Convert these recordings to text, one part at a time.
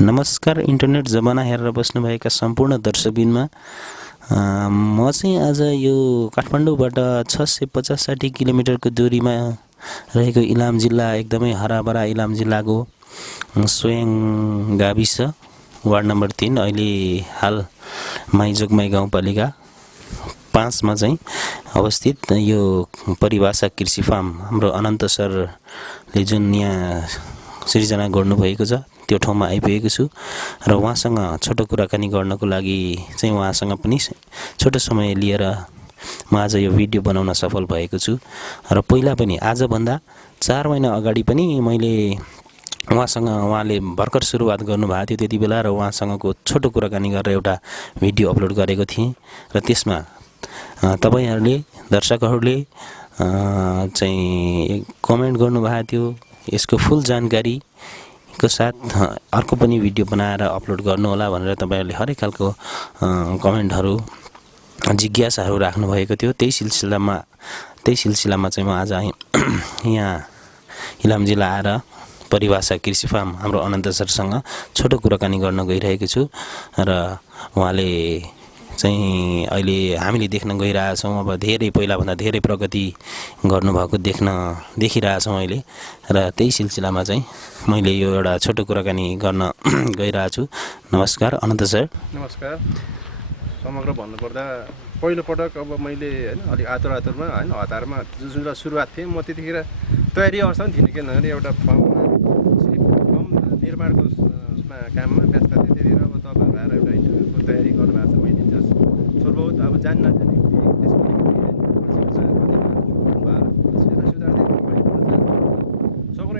नमस्कार इन्टरनेट जमाना हेरेर बस्नुभएका सम्पूर्ण दर्शकबिनमा म चाहिँ आज यो काठमाडौँबाट 650-60 किलोमिटरको दूरीमा रहेको इलाम जिल्ला एकदमै हराभरा इलाम जिल्लाको स्वयं गाविस वार्ड नम्बर 3 अहिले हाल माइजोगमाई गाउँपालिका 5 मा चाहिँ अवस्थित यो परिभाषा कृषि फार्म हाम्रो अनन्त सरले जुन यहाँ सृजना गर्नुभएको छ त्यो ठाउँमा आइपुगेको छु र उहाँसँग छोटो कुराकानी गर्नको लागि चाहिँ उहाँसँग पनि छोटो समय लिएर म आज यो भिडियो बनाउन सफल भएको छु र पहिला पनि आजभन्दा 4 महिना अगाडि पनि मैले उहाँले भर्खर सुरुवात गर्नुभएको थियो त्यति बेला र उहाँसँगको छोटो कुराकानी गरेर एउटा भिडियो अपलोड गरेको थिएँ र त्यसमा तपाईहरुले दर्शकहरूले चाहिँ कमेन्ट गर्नुभएको थियो यसको फुल जानकारी को साथ अर्को पनि भिडियो बनाएर अपलोड गर्नु होला भनेर तपाईहरुले हरेक खालको कमेन्टहरु जिज्ञासाहरु राख्नु भएको थियो त्यही सिलसिलामा चाहिँ म आज यहाँ इलाम जिल्ला आएर परिभाषा कृषि फार्म हाम्रो अनन्त सरसँग छोटो कुराकानी गर्न गइरहेको छु र उहाँले चाहिँ अहिले हामीले देख्न गइरहेका छौं अब धेरै पहिला भन्दा धेरै प्रगति गर्नुभएको देखिरहेका छौं अहिले र त्यही सिलसिलामा चाहिँ मैले यो एउटा छोटो कुराकानी गर्न गइरहेको छु। नमस्कार अनन्त सर। नमस्कार। समग्र भन्नुपर्दा पहिलो पटक अब मैले हैन अलि आतुरमा हैन हतारमा जुन सुरुवात थिए म त्यतिखेर तयारी अवस्थामा थिएन किनभने एउटा फर्म निर्माणको काममा व्यस्त थिएँ त्यतिखेर अब तपाईहरु आएर एउटा इन्टरभ्यूको तयारी गर्नुभएको छ मैले जस्ट थोरबहुत अब जान्न जाने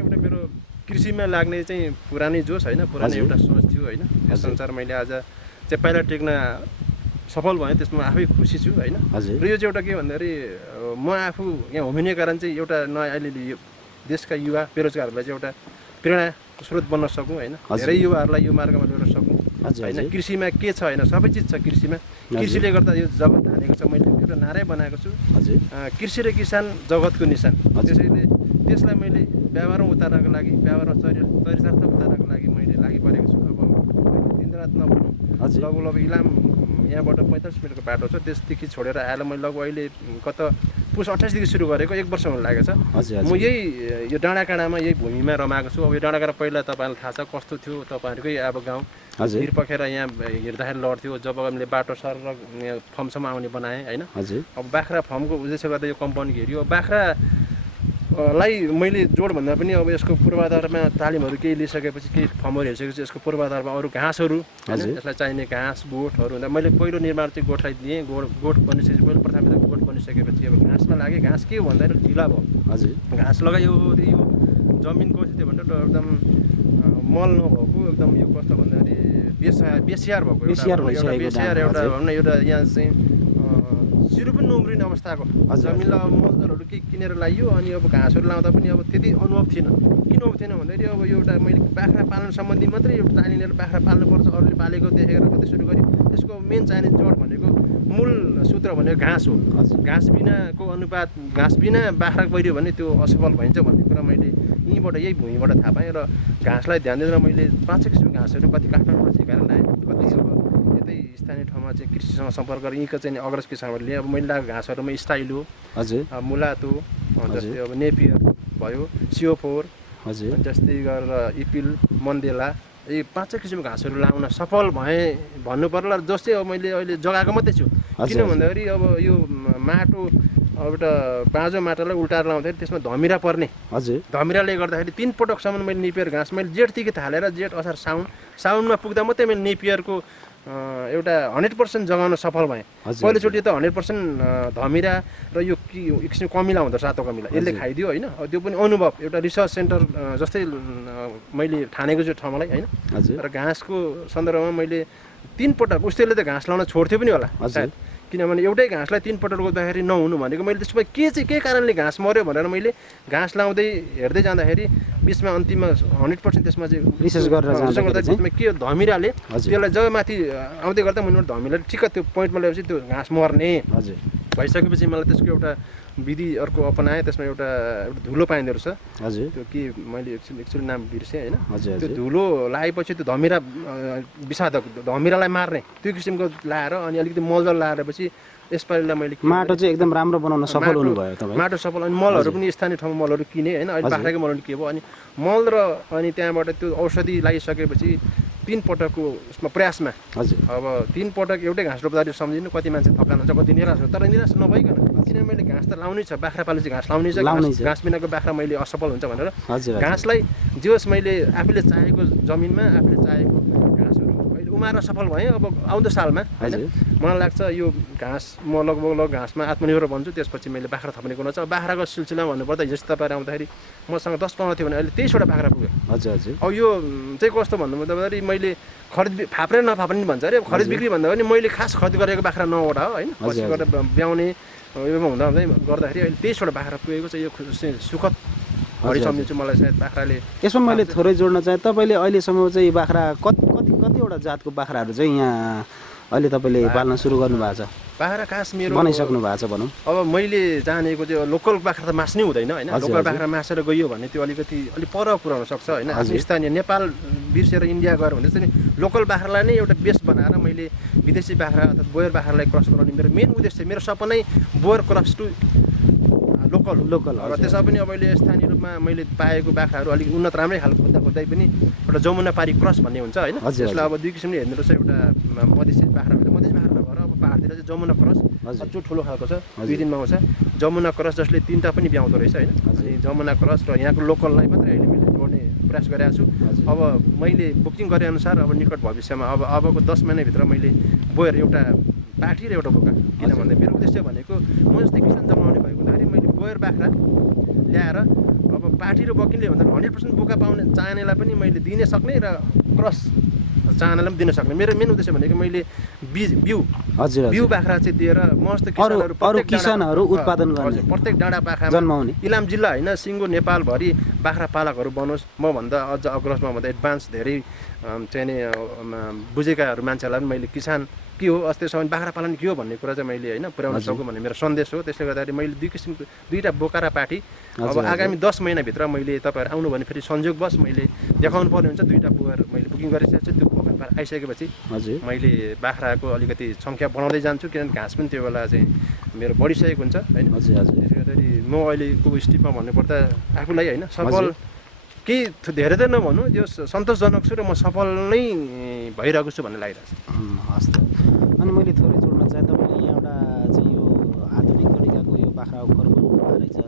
एउटा मेरो कृषिमा लाग्ने चाहिँ पुरानै जोश हैन पुरानै एउटा सोच थियो हैन त्यसअनुसार मैले आज चाहिँ पहिला टेक्न सफल भएँ त्यसमा आफै खुसी छु हैन र यो चाहिँ एउटा के भन्दाखेरि म आफू यहाँ होमिने कारण चाहिँ एउटा नयाँ अहिले देशका युवा बेरोजगारहरूलाई चाहिँ एउटा प्रेरणा स्रोत बन्न सकौं हैन धेरै युवाहरूलाई यो मार्गमा ल्याउन सकौं हैन कृषिमा के छ हैन सबै चीज छ कृषिमा कृषिले गर्दा यो जगत हानेको छ मैले एउटा नारै बनाएको छु कृषि र किसान जगतको निशान त्यसैले त्यसलाई मैले व्यापारमा उतार्नको लागि व्यापारमा चरितार्थ उतार्नको लागि मैले लागि परेको छु अब दिनरात नभनौं लगभग इलाम यहाँबाट 45 मिनेटको बाटो छ त्यसदेखि छोडेर आएर मैले लगभग अहिले कत पुस 28 देखि सुरु गरेको 1 वर्ष हुन लागेको छ। म यही यो डाँडाकाँडामा यही भूमिमा रमाएको छु। अब यो डाँडाकाँडा पहिला तपाईहरुलाई थाहा छ कस्तो थियो तपाईहरुकै अब गाउँ भिर पखेर यहाँ हिँड्दाखेरि लड्थ्यो जब हामीले बाटो सर र फर्मसम्म आउने बनाए हैन अब बाख्रा फर्मको उद्देश्य गर्दा यो कम्पाउन्ड घेरियो बाख्रा लाई मैले जोड भन्दा पनि अब यसको पूर्वाधारमा तालिमहरु केही लिइसकेपछि केही फर्महरु हेरिसकेपछि यसको पूर्वाधारमा अरु घाँसहरु हैन यसलाई चाहिने घाँस गोठहरु हुँदा मैले पहिलो निर्माण चाहिँ गोठलाई दिए गोठ बनिसकेपछि पहिलो प्रथम गोठ बनिसकेपछि अब घाँसमा लागे घाँस के हो भन्दा ढिला भयो घाँस लगायो यो जमिन कस्तो थियो भन्दा एकदम मल नभएको एकदम यो कस्तो भन्दाखेरि बेसियार भएको एउटा भन्न एउटा यहाँ चाहिँ सिरु पनि नउम्रिने अवस्थाको जमिनलाई मजदुरहरु के किनेर लाइयो अनि अब घाँसहरु लाउँदा पनि अब त्यति अनुभव थिएन किन थिएन भन्दाखेरि अब एउटा मैले बाख्रा पालन सम्बन्धी मात्रै एउटा तालिनेर बाख्रा पाल्नु पर्छ अरूले पालेको देखेर कतै सुरु गरे त्यसको मेन चाहिने जड भनेको मूल सूत्र भनेको घाँस हो घाँस बिनाको अनुपात घाँस बिना बाख्रा गरियो भने त्यो असफल भइन्छ भन्ने कुरा मैले यहीबाट यही भूमिबाट थाहा पाएँ र घाँसलाई ध्यान दिएर मैले 5 किसिमको घाँसहरु कति काठमाडौँमा सिकाएर ल्याएँ कति अब यतै स्थानीय ठाउँमा चाहिँ कृषिसँग सम्पर्क गरेर यहीँको चाहिँ अग्रज किसानहरुले अब मैले लगाएको घाँसहरुमा स्टाइलो मुलातो जस्तै अब नेपियर भयो CO4 जस्तै गरेर इपिल मन्देला यी 5 किसिमको घाँसहरु लाउन सफल भए भन्नु पर्ला जस्तै अब मैले अहिले जगाएको मात्रै छु किन भन्दाखेरि अब यो माटो एउटा बाँझो माटोलाई उल्टाएर लाउँदाखेरि त्यसमा धमिरा पर्ने धमिराले गर्दाखेरि 3 पटकसम्म मैले नेपियर घाँस मैले जेठदेखि थालेर जेठ असार साउनमा पुग्दा मात्रै मैले नेपियरको एउटा 100% जगाउन सफल भएँ पहिलोचोटि त 100% धमिरा र यो एकछिन कमिला हुँदो रातो कमिला यसले खाइदियो हैन त्यो पनि अनुभव एउटा रिसर्च सेन्टर जस्तै मैले ठानेको छु ठाउँलाई हैन र घाँसको सन्दर्भमा मैले 3 पटक उसले त घाँस लाउन छोड्थ्यो पनि होला सायद किनभने एउटै घाँसलाई 3 पटक रोप्दाखेरि नहुनु भनेको मैले त्यसमा के कारणले घाँस मर्यो भनेर मैले घाँस लाउँदै हेर्दै जाँदाखेरि बीचमा अन्तिममा 100% त्यसमा चाहिँ रिसर्च गरेर जाँदा त्यसमा के धमिराले त्यसलाई जब माथि आउँदै गर्दा मुनिबाट धमिराले ठिक्क त्यो पोइन्टमा ल्याएपछि त्यो घाँस मर्ने भइसकेपछि मलाई त्यसको एउटा विधि अर्को अपनाएँ। त्यसमा एउटा धुलो पाइँदो रहेछ। हजुर त्यो के मैले एक्चुअली नाम बिर्सेँ होइन। हजुर त्यो धुलो लगाएपछि त्यो धमिरा विषादक धमिरालाई मार्ने त्यो किसिमको लाएर अनि अलिकति मलजल लाएपछि यसपालिलाई मैले माटो चाहिँ एकदम राम्रो बनाउन सफल हुनुभयो तपाईँ। माटो सफल अनि मलहरू पनि स्थानीय ठाउँमा मलहरू किने होइन। अहिले बाख्राकै मलहरू के भयो अनि मल र अनि त्यहाँबाट त्यो औषधि लगाइसकेपछि 3 पटकको उसमा प्रयासमा हजुर अब 3 पटक एउटै घाँस रोप्दाखेरि सम्झिनु कति मान्छे थकान हुन्छ कति निराश हुन्छ। तर निराश नभइकन किनभने मैले घाँस त लाउनै छ, बाख्रा पालेपछि घाँस लाउनै छ, घाँस बिनाको बाख्रा मैले असफल हुन्छ भनेर घाँसलाई जे होस् मैले आफूले चाहेको जमिनमा आफूले चाहेको घाँसहरू अहिले उमार्न सफल भएँ। अब आउँदो सालमा होइन मलाई लाग्छ यो घाँस म लगभग घाँसमा आत्मनिर्भर बन्छु। त्यसपछि मैले बाख्रा थप्ने कुरो छ। बाख्राको सिलसिला भन्नुपर्दा हिजो तपाईँहरू आउँदाखेरि मसँग 10-15 थियो भने अहिले 23वटा बाख्रा पुग्यो। हजुर हजुर अब यो चाहिँ कस्तो भन्नुपर्दाखेरि मैले खरिद फाप्रे नफाप्रे नि भन्छ अरे। अब खरिद बिक्री भन्दा पनि मैले खास खरिद गरेको बाख्रा 9वटा हो होइन। पछि गएर ब्याउने हुँदा हुँदै गर्दाखेरि अहिले 23वटा बाख्रा पुगेको छ। यो सुखद घडी सम्झिन्छु। मलाई सायद बाख्राले यसमा मैले थोरै जोड्न चाहेँ तपाईँले अहिलेसम्म चाहिँ बाख्रा कतिवटा जातको बाख्राहरू चाहिँ यहाँ अहिले तपाईँले पाल्न सुरु गर्नुभएको छ? बाख्रा खास मेरो बनाइसक्नु भएको छ भनौँ। अब मैले जानेको चाहिँ लोकल बाख्रा त मास्नै हुँदैन होइन। लोकल बाख्रा मासेर गयो भने त्यो अलिकति अलिक पर पुऱ्याउन सक्छ होइन। आफ्नो स्थानीय नेपाल बिर्सेर इन्डिया गएर भने चाहिँ लोकल बाख्रालाई नै एउटा बेस बनाएर मैले विदेशी बाख्रा अथवा बोयर बाख्रालाई क्रस गराउने मेरो मेन उद्देश्य मेरो सपनै बोयर क्रस टु लोकल र त्यसमा पनि अब अहिले स्थानीय रूपमा मैले पाएको बाख्राहरू अलिक उन्नत राम्रै खालको खोज्दै पनि एउटा जमुना पारी क्रस भन्ने हुन्छ होइन। त्यसलाई अब 2 किसिमले हेर्नु रहेछ। एउटा मधेसी बाख्रा मधेस बाख्रा नभएर अब पाहाडतिर चाहिँ जमुना क्रस अझ ठुलो खालको छ 2 दिनमा आउँछ जमुना क्रस जसले 3टा पनि ब्याउँदो रहेछ होइन। अनि जमुना क्रस र यहाँको लोकललाई मात्रै अहिले मैले जोड्ने प्रयास गरेको छु। अब मैले बुकिङ गरे अनुसार अब निकट भविष्यमा अबको 10 महिनाभित्र मैले बोयर एउटा पाठी र एउटा बोका किन भन्दा मेरो उद्देश्य भनेको म जस्तै किसान जमाउने भएको हुँदाखेरि मैले बोयर बाख्रा ल्याएर अब पाठी र बकिनले भन्दा 100% बोका पाउने चाहनेलाई पनि मैले दिन सक्ने र क्रस चाहनालाई पनि दिन सक्ने मेरो मेन उद्देश्य भनेको मैले बिउ बाख्रा चाहिँ दिएर म जस्तो किसानहरू उत्पादन गर्ने प्रत्येक डाँडा पाखामा जन्माउने इलाम जिल्ला होइन सिङ्गो नेपालभरि बाख्रा पालकहरू बनोस्। म भन्दा अझ अग्रजमा भन्दा एडभान्स धेरै चाहिँ नि बुझेकाहरू मान्छेहरूलाई पनि मैले किसान के हो अस्तिसम्म बाख्रा पालन के हो भन्ने कुरा चाहिँ मैले होइन पुर्याउन सकौँ भन्ने मेरो सन्देश हो। त्यसले गर्दाखेरि मैले 2 किसिमको 2टा बोका र पाठी अब आगामी 10 महिनाभित्र मैले तपाईँहरू आउनु भने फेरि संयोगवश मैले देखाउनु पर्ने हुन्छ। 2टा बोका मैले बुकिङ गरिसकेको छु। त्यो बोका आइसकेपछि मैले बाख्राको अलिकति सङ्ख्या बढाउँदै जान्छु किनभने घाँस पनि त्यो बेला चाहिँ मेरो बढिसकेको हुन्छ होइन। त्यसले गर्दाखेरि म अहिलेको स्थितिमा भन्नुपर्दा आफूलाई होइन सफल केही धेरै त नभनौँ यो सन्तोषजनक छु र म सफल नै भइरहेको छु भन्ने लागिरहेको छ। हस् त। अनि मैले थोरै जोड्न चाहेँ तपाईँले यहाँबाट चाहिँ यो आधुनिक तरिकाको यो बाख्रा ओखर बनाउनु भएको रहेछ।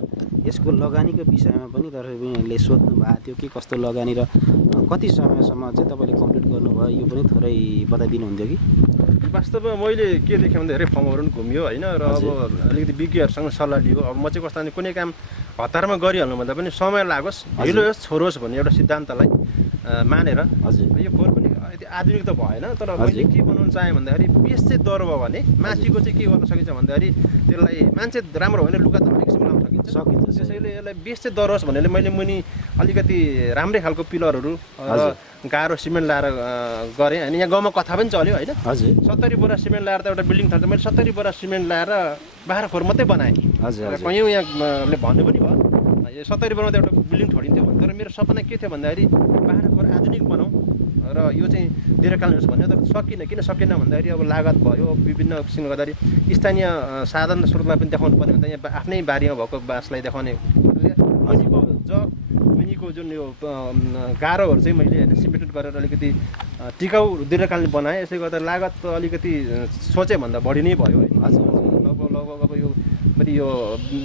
यसको लगानीको विषयमा पनि तपाईँले सोध्नु भएको थियो के कस्तो लगानी र कति समयसम्म चाहिँ तपाईँले कम्प्लिट गर्नुभयो यो पनि थोरै बताइदिनु हुन्थ्यो कि? वास्तवमा मैले के देखेँ भने धेरै ठाउँहरू पनि घुमियो होइन र अब अलिकति विज्ञहरूसँग सल्लाह लियो। अब म चाहिँ कस्तो भने कुनै काम हतारमा गरिहाल्नु भन्दा पनि समय लागोस् ढिलो होस् छोरोस् भन्ने एउटा सिद्धान्तलाई मानेर यो खोर पनि आधुनिक त भएन। तर मैले के बनाउन चाहेँ भन्दाखेरि बेस चाहिँ दर भयो भने माथिको चाहिँ के गर्न सकिन्छ भन्दाखेरि त्यसलाई मान्छे राम्रो होइन लुगा त अलिक किसिमको लाउन सकिन्छ। त्यसैले यसलाई बेस चाहिँ दर होस् भनेर मैले मुनि अलिकति राम्रै खालको पिलरहरू गाह्रो सिमेन्ट लाएर गरेँ होइन। यहाँ गाउँमा कथा पनि चल्यो होइन 70 बोरा सिमेन्ट लाएर त एउटा बिल्डिङ थाल्छ। मैले 70 बोरा सिमेन्ट लाएर बाख्रा खोर मात्रै बनाएँ। कयौँ यहाँले भन्नु पनि भयो 70 बोरामा त एउटा बिल्डिङ छोडिन्थ्यो भने। तर मेरो सपना के थियो भन्दाखेरि बाख्रा खोर आधुनिक बनाऊँ र यो चाहिँ दीर्घकालीन होस् भन्ने। तर किन सकेन भन्दाखेरि अब लागत भयो विभिन्न किसिमले गर्दाखेरि स्थानीय साधन स्रोतमा पनि देखाउनु पर्ने हुन्छ। यहाँ आफ्नै बारीमा भएको बाँसलाई देखाउने मुनिको जुन यो गाह्रोहरू चाहिँ मैले होइन सिमेन्टेड गरेर अलिकति टिकाउ दीर्घकालीन बनाएँ। यसले गर्दा लागत अलिकति सोचे भन्दा बढी नै भयो होइन। लगभग अब यो पनि यो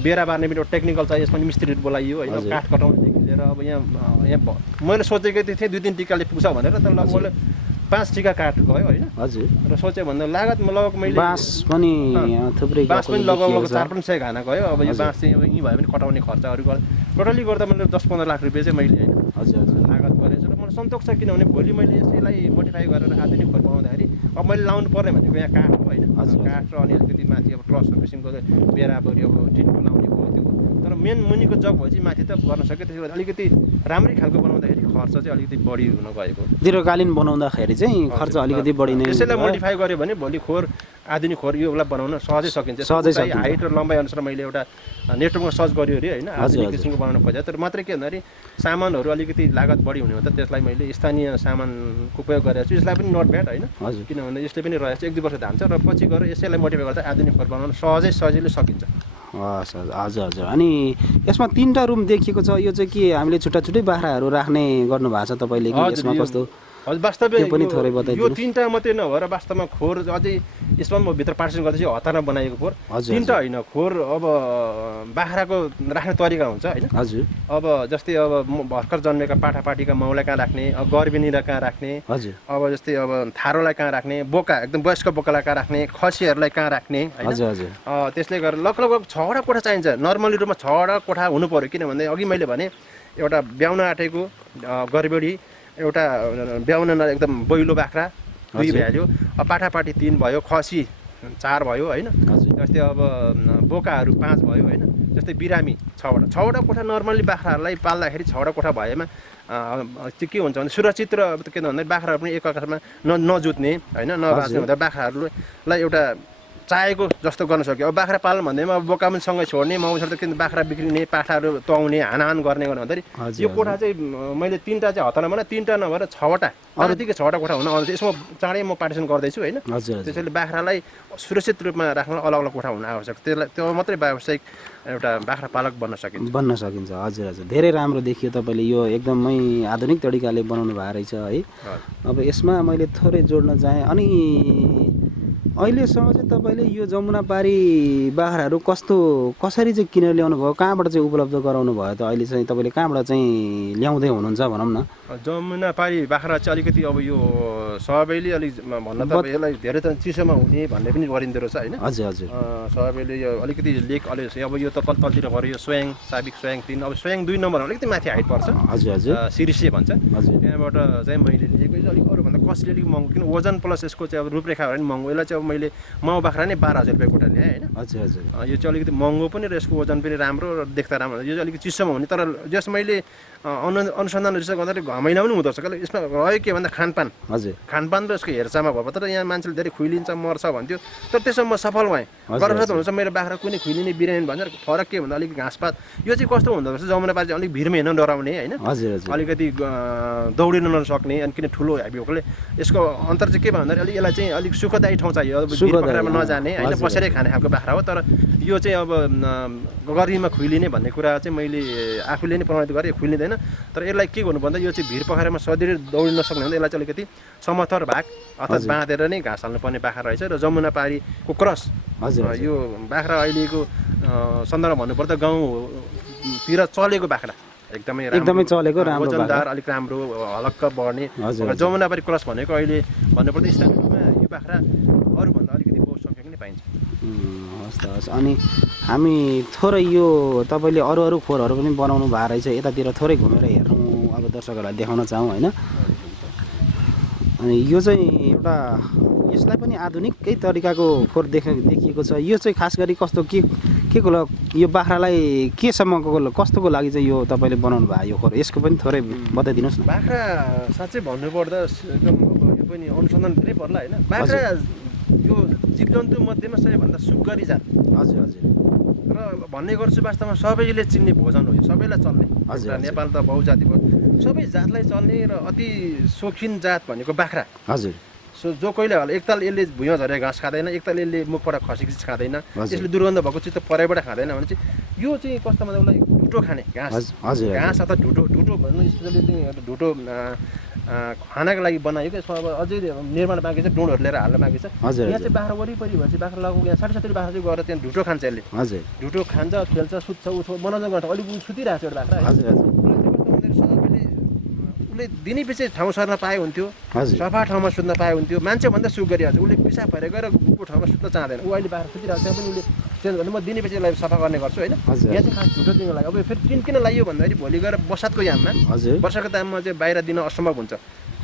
बेरा बार्ने पनि एउटा टेक्निकल छ। यसमा मिस्त्रीहरू बोलाइयो होइन काठ कटाउनेदेखि लिएर अब यहाँ मैले सोचेको थिएँ 2-3 टिकाले पुग्छ भनेर। तर लगभग 5 टिका काठ गयो होइन। र सोचेँ भन्दा लागत लगभग मैले बाँस पनि थुप्रै लगभग 4-5 घाना गयो। अब यो बाँस चाहिँ यहीँ भयो भने कटाउने खर्चहरू टोटली गर्दा मैले 10-15 लाख रुपियाँ चाहिँ मैले होइन लागत गरेछु। र मलाई सन्तोष छ किनभने भोलि मैले यसैलाई मोडिफाई गरेर आधुनिक खोर बनाउँदाखेरि अब मैले लाउनु पर्ने भनेको यहाँ काठ हो होइन। काठ र अनि अलिकति माथि अब ट्रसको किसिमको बेराबरी अब टिनको लाउने हो त्यो। तर मेन मुनिको जग भएपछि माथि त गर्न सक्यो। त्यसले गर्दा अलिकति राम्रै खालको बनाउँदाखेरि खर्च चाहिँ अलिकति बढी हुन गएको। दीर्घकालीन बनाउँदाखेरि चाहिँ खर्च अलिकति बढी नै त्यसैलाई मोडिफाई गऱ्यो भने भोलि खोर आधुनिक खोर योलाई बनाउन सहजै सकिन्छ। हाइट र लम्बाइ अनुसार मैले एउटा नेटवर्कमा सर्च गर्यो अरे होइन, आधुनिक किसिमको बनाउन खोजेँ। तर मात्रै के भन्दाखेरि सामानहरू अलिकति लागत बढी हुने हो त, त्यसलाई मैले स्थानीय सामानको उपयोग गरेको छु। यसलाई पनि नट ब्याड होइन, किनभने यसले पनि रहेछ 1-2 वर्ष धान्छ र पछि गएर यसैलाई मोडिफाई गर्दा आधुनिक खोर बनाउन सजिलो सकिन्छ। हस् हजुर हजुर। अनि यसमा 3टा रुम देखिएको छ, यो चाहिँ के हामीले छुट्टा छुट्टै बाख्राहरू राख्ने गर्नु भएको छ तपाईँले कि यसमा कस्तो? हजुर, वास्तवमा पनि थोरै बताइदिनु। यो 3टा मात्रै नभएर वास्तवमा खोर अझै यसमा म भित्र पार्टिसन गर्दैछु हतारमा बनाएको खोर। 3टा होइन, खोर अब बाख्राको राख्ने तरिका हुन्छ होइन। हजुर। अब जस्तै अब भर्खर जन्मेका पाठापाटीका माउलाई कहाँ राख्ने, अब गर्भिणीलाई कहाँ राख्ने, हजुर। अब जस्तै अब थारोलाई कहाँ राख्ने, बोका एकदम वयस्क बोकालाई कहाँ राख्ने, खसीहरूलाई कहाँ राख्ने होइन। हजुर हजुर। त्यसले गर्दा लगभग 6वटा कोठा चाहिन्छ। नर्मली रूपमा 6वटा कोठा हुनु पर्यो, किनभने अघि मैले भने एउटा ब्याउन आँटेको गर्भिणी, एउटा ब्याउन एकदम बैलो बाख्रा 2 भइहाल्यो, अब पाठापाटी 3 भयो, खसी 4 भयो होइन। जस्तै अब बोकाहरू 5 भयो होइन। जस्तै बिरामी 6वटा कोठा नर्मल्ली बाख्राहरूलाई पाल्दाखेरि 6वटा कोठा भएमा त्यो के हुन्छ भने सुरक्षित र के भन्दाखेरि बाख्राहरू पनि एकअर्कामा नजुत्ने होइन, नबाँच्ने हुँदा बाख्राहरूलाई एउटा चाहेको जस्तो गर्न सक्यो। अब बाख्रा पाल्नु भन्दैमा अब बोका पनि सँगै छोड्ने, माउसँग त किन बाख्रा बिग्रिने, पाठाहरू तुहाउने, हानाहान गर्ने भन्दाखेरि यो कोठा चाहिँ मैले 3टा चाहिँ हतारमा बनाएँ, 3टा नभएर 6वटा, अरूदेखि 6वटा कोठा हुन आउँछ। यसमा चाँडै म पार्टिसन गर्दैछु होइन। त्यसैले बाख्रालाई सुरक्षित रूपमा राख्न अलग अलग कोठा हुन आवश्यक, त्यसलाई त्यो मात्रै व्यावसायिक एउटा बाख्रा पालक बन्न सकिन्छ। हजुर हजुर, धेरै राम्रो देखियो। तपाईँले यो एकदमै आधुनिक तरिकाले बनाउनु भएको रहेछ है। अब यसमा मैले थोरै जोड्न चाहेँ, अनि अहिलेसम्म चाहिँ तपाईँले यो जमुनापारी बाख्राहरू कसरी चाहिँ किनेर ल्याउनु भयो, कहाँबाट चाहिँ उपलब्ध गराउनु भयो त? अहिले चाहिँ तपाईँले कहाँबाट चाहिँ ल्याउँदै हुनुहुन्छ भनौँ न? जमुनापारी बाख्रा चाहिँ अलिकति अब यो सबैले अलिक भन्न त यसलाई धेरै त चिसोमा हुने भन्ने पनि गरिँदो रहेछ होइन। हजुर हजुर। सबैले यो अलिकति लेक अब यो त तलतिर गऱ्यो, यो स्वयं साबिक स्वयं 3, अब स्वयं 2 नम्बर अलिकति माथि हाइट पर्छ। हजुर हजुर। सिरिसे भन्छ। त्यहाँबाट चाहिँ मैले लिएको अलिक अरूभन्दा कस्टली अलिक महँगो, किन वजन प्लस यसको चाहिँ अब रूपरेखा पनि महँगो। यसलाई चाहिँ अब मैले माउ बाख्रा नै 12,000 रुपियाँ कोठा ल्याएँ होइन। हजुर हजुर। यो चाहिँ अलिकति महँगो पनि र यसको वजन पनि राम्रो र देख्दा राम्रो। यो चाहिँ अलिकति चिसोमा हुने, तर जस मैले अनुसन्धान रिसर्च गर्दाखेरि घमैला पनि हुँदो रहेछ। यसमा रह्यो के भन्दा खानपान। हजुर। खानपान र यसको हेरचाहमा भयो। तर यहाँ मान्छेले धेरै खुइलिन्छ, मर्छ भन्थ्यो, तर त्यसमा म सफल भएँ। गर्छ त हुन्छ मेरो बाख्रा कुनै खुइलिने बिरामी भन्छ। फरक के भन्दा अलिक घाँसपात यो चाहिँ कस्तो हुँदो रहेछ, जमुनापारी चाहिँ अलिक भिरमा हिँड्न डराउने होइन। हजुर हजुर। अलिकति दौडिन नसक्ने, अनि किन ठुलो हेभी भएकोले यसको अन्तर चाहिँ के भन्दाखेरि अलिक यसलाई चाहिँ अलिक सुखदायी ठाउँ चाहियो। अब बाख्रामा नजाने होइन, बसेरै खाने खालको बाख्रा हो। तर यो चाहिँ अब गर्मीमा खुइलिने भन्ने कुरा चाहिँ मैले आफूले नै प्रमाणित गरेँ, खुइलिँदैन। तर यसलाई के गर्नु भन्दा यो चाहिँ भिर पखेरामा सजिलै दौडिन नसक्ने हुँदा यसलाई चाहिँ अलिकति समथर भाग अर्थात् बाँधेर नै घाँस हाल्नुपर्ने बाख्रा रहेछ। र जमुनापारीको क्रस यो बाख्रा अहिलेको सन्दर्भ भन्नुपर्दा गाउँतिर चलेको बाख्रा, एकदमै चलेको, वजनदार, अलिक राम्रो, हलक्क बढ्ने जमुनापारी क्रस भनेको अहिले भन्नुपर्दा स्थानीय रूपमा यो बाख्रा अरूभन्दा अलिकति बहुसङ्ख्यक नै पाइन्छ। हस् त हस्। अनि हामी थोरै यो तपाईँले अरू खोरहरू पनि बनाउनु भएको रहेछ, यतातिर थोरै घुमेर हेर्नु अब दर्शकहरूलाई देखाउन चाहौँ होइन। अनि यो चाहिँ एउटा यसलाई पनि आधुनिकै तरिकाको खोर देखिएको छ। यो चाहिँ खास गरी कस्तो के को यो बाख्रालाई केसम्मको कस्तोको लागि चाहिँ यो तपाईँले बनाउनु भयो यो खोर, यसको पनि थोरै बताइदिनुहोस् न। बाख्रा साँच्चै भन्नुपर्दा एकदम यो पनि अनुसन्धान धेरै पर्ला होइन। बाख्रा यो जीवजन्तु मध्येमा सबैभन्दा सुगरी जात। हजुर हजुर। र भन्ने गर्छु वास्तवमा सबैले चिन्ने भोजन हो यो, सबैलाई चल्ने। नेपाल त बहुजाति भयो, सबै जातलाई चल्ने र अति सोखिन जात भनेको बाख्रा। हजुर। जो कोहीले होला एकताल यसले भुइँ झरे घाँस खाँदैन, एकताल यसले मुखबाट खसी खाँदैन, यसले दुर्गन्ध भएको चिज त परैबाट खाँदैन भने चाहिँ यो चाहिँ कस्तो भन्दा उसलाई ढुटो खाने घाँस अथवा ढुटो भन्नु स्पेसली चाहिँ ढुटो खानाको लागि बनाएको। यसमा अब अझै निर्माण बाँकी छ, डुँडहरू लिएर हाल्न बाँकी छ। यहाँ चाहिँ बाख्रा वरिपरि भएपछि बाख्रा लगाएको यहाँ 60-70 बाख्रा चाहिँ गएर त्यहाँ ढुटो खान्छ यसले। हजुर। ढुटो खान्छ, खेल्छ, सुत्छ, उठो मनोरञ्जन गर्छ। अलिक सुतिरहेको छ एउटा बाख्रा। हजुर हजुर। उसले दिनै पछि ठाउँ सर्न पाए हुन्थ्यो, सफा ठाउँमा सुत्न पाए हुन्थ्यो। मान्छेभन्दा सुख गरिहाल्छ, उसले पिसाब भएर गएर को ठाउँमा सुत्न चाहँदैन। ऊ अहिले बाख्रा सुतिरहेको त्यहाँ पनि उसले चेन्ज गर्ने, म दिनै पछि यसलाई सफा गर्ने गर्छु होइन। यहाँ चाहिँ खास ढुटो दिनको लागि अब फेरि किन लगाइयो भन्दाखेरि भोलि गएर बसातको याममा वर्षाको ताममा चाहिँ बाहिर दिन असम्भव हुन्छ।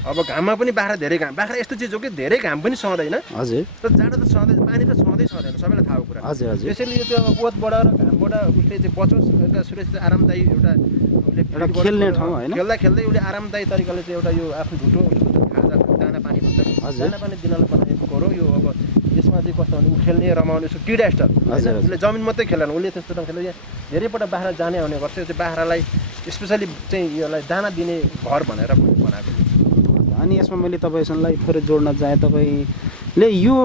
अब घाममा पनि बाख्रा यस्तो चिज हो कि धेरै घाम पनि सहँदैन। हजुर। तर जाडो त सहँदै, पानी त सहँदैन, सबैलाई थाहा कुरा। हजुर हजुर। त्यसैले यो चाहिँ अब ओतबाट र घामबाट उसले चाहिँ बचोस्, एउटा सुरक्षित आरामदायी एउटा खेल्ने ठाउँ होइन। खेल्दै उसले आरामदायी तरिकाले चाहिँ एउटा यो आफ्नो ढुटो खाजा दाना पानी भन्छ, दाना पानी दिनलाई बनाएको खोर हो यो। अब त्यसमा चाहिँ कस्तो भने ऊ खेल्ने रमाउने उसको क्रीडा स्टाइल उसले जमिन मात्रै खेल्दैन उसले त्यस्तो त खेल्दैन धेरैपल्ट बाख्रा जाने आउने गर्छ त्यो चाहिँ बाख्रालाई स्पेसली चाहिँ यसलाई दाना दिने घर भनेर बनाएको अनि यसमा मैले तपाईँसँगलाई थोरै जोड्न चाहेँ तपाईँले यो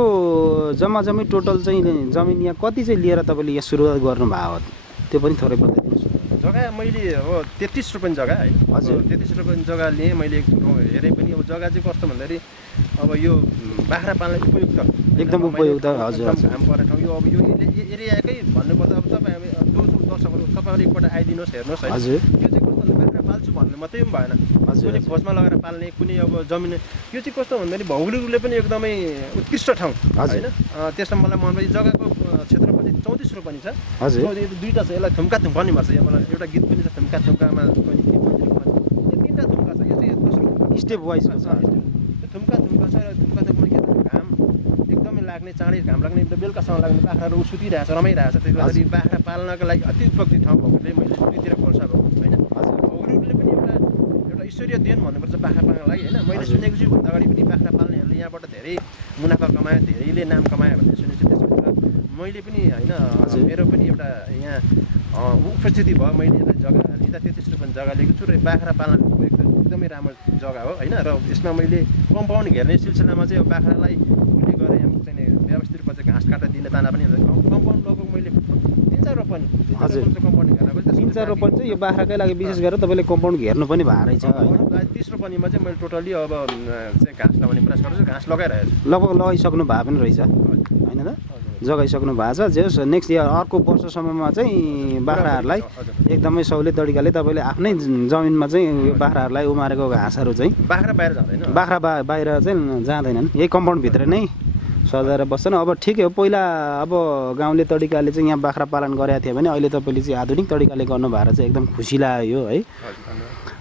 जम्मै टोटल चाहिँ जमिन यहाँ कति चाहिँ लिएर तपाईँले यहाँ सुरुवात गर्नुभयो हो त्यो पनि थोरै बताइदिनुहोस् जग्गा मैले अब 33 रुपैयाँ जग्गा है हजुर 33 रुपैयाँ जग्गा लिएँ मैले हेरेँ पनि अब जग्गा चाहिँ कस्तो भन्दाखेरि अब यो बाख्रा पाल्न उपयुक्त एकदम उपयुक्त हजुर काम गर्ने ठाउँ यो अब यो एरियाकै भन्नुपर्दा अब तपाईँ जो दर्शकहरू तपाईँहरू एकपल्ट आइदिनुहोस् हेर्नुहोस् है हजुर यो चाहिँ कस्तो भन्दा बाख्रा पाल्छु भन्ने मात्रै पनि भएन कुनै खोजमा लगाएर पाल्ने कुनै अब जमिन यो चाहिँ कस्तो भन्दाखेरि भौगोलिक रूपले पनि एकदमै उत्कृष्ट ठाउँ होइन त्यसमा मलाई मनपर्छ जग्गाको क्षेत्रफल चाहिँ 34 रुपैयाँ छ हजुर दुईवटा छ यसलाई थुम्का थुम्का नि भन्छ यहाँ मलाई एउटा गीत पनि छ थुम्का थुम्कामा तिनवटा थुम्का छ यो चाहिँ दोस्रो स्टेप वाइज छ त्यो थुम्का थुम्का छ र थुम्का थुम्कामा के भन्छ घाम एकदमै लाग्ने चाँडै घाम लाग्ने बेलुकासम्म लाग्ने बाख्राहरू सुतिरहेछ रमाइरहेछ त्यसले गर्दाखेरि बाख्रा पाल्नको लागि अति उपयुक्त ठाउँ भएकोले मैले सुतितिर खोल्सा भएको होइन भौगोलिकले पनि एउटा ईश्वरीय देन भन्नुपर्छ बाख्रा पाल्नको लागि होइन मैले सुनेको छु भन्दा अगाडि पनि बाख्रा पाल्नेहरूले यहाँबाट धेरै मुनाफा कमायो धेरैले नाम कमायो भन्ने सुनेको छु त्यसभित्र मैले पनि होइन मेरो पनि एउटा यहाँ उपस्थिति भयो मैले यसलाई जग्गा लिँदा 33 रुपैयाँ जग्गा लिएको छु र बाख्रा पाल्नको उपयुक्त एकदमै राम्रो जग्गा हो होइन र यसमा मैले कम्पाउन्ड घेर्ने सिलसिलामा चाहिँ बाख्रालाई भोलि गएर यहाँ चाहिँ व्यवस्थित रूपमा चाहिँ घाँस काटेर दिने दाना पनि कम्पाउन्ड लगभग मैले 3-4 रोपनी हजुर कम्पाउन्ड घेर्नको 3-4 रोपनी चाहिँ यो बाख्राकै लागि विशेष गरेर तपाईँले कम्पाउन्ड घेर्नु पनि भएको रहेछ होइन 30 रोपनीमा चाहिँ मैले टोटली अब चाहिँ घाँस लगाउने प्रयास गर्छु घाँस लगाइरहेको छु लगभग लगाइसक्नु भएको पनि रहेछ होइन त जगाइसक्नु भएको छ जे होस् नेक्स्ट इयर अर्को वर्षसम्ममा चाहिँ बाख्राहरूलाई एकदमै सहुलियत तरिकाले तपाईँले आफ्नै जमिनमा चाहिँ यो बाख्राहरूलाई उमारेको घाँसहरू चाहिँ बाख्रा बाहिर जाँदैन बाख्रा बाहिर चाहिँ जाँदैनन् यही कम्पाउन्डभित्र नै सजाएर बस्छन् अब ठिकै हो पहिला अब गाउँले तरिकाले चाहिँ यहाँ बाख्रा पालन गरेको थियो भने अहिले तपाईँले चाहिँ आधुनिक तरिकाले गर्नुभएर चाहिँ एकदम खुसी लाग्यो है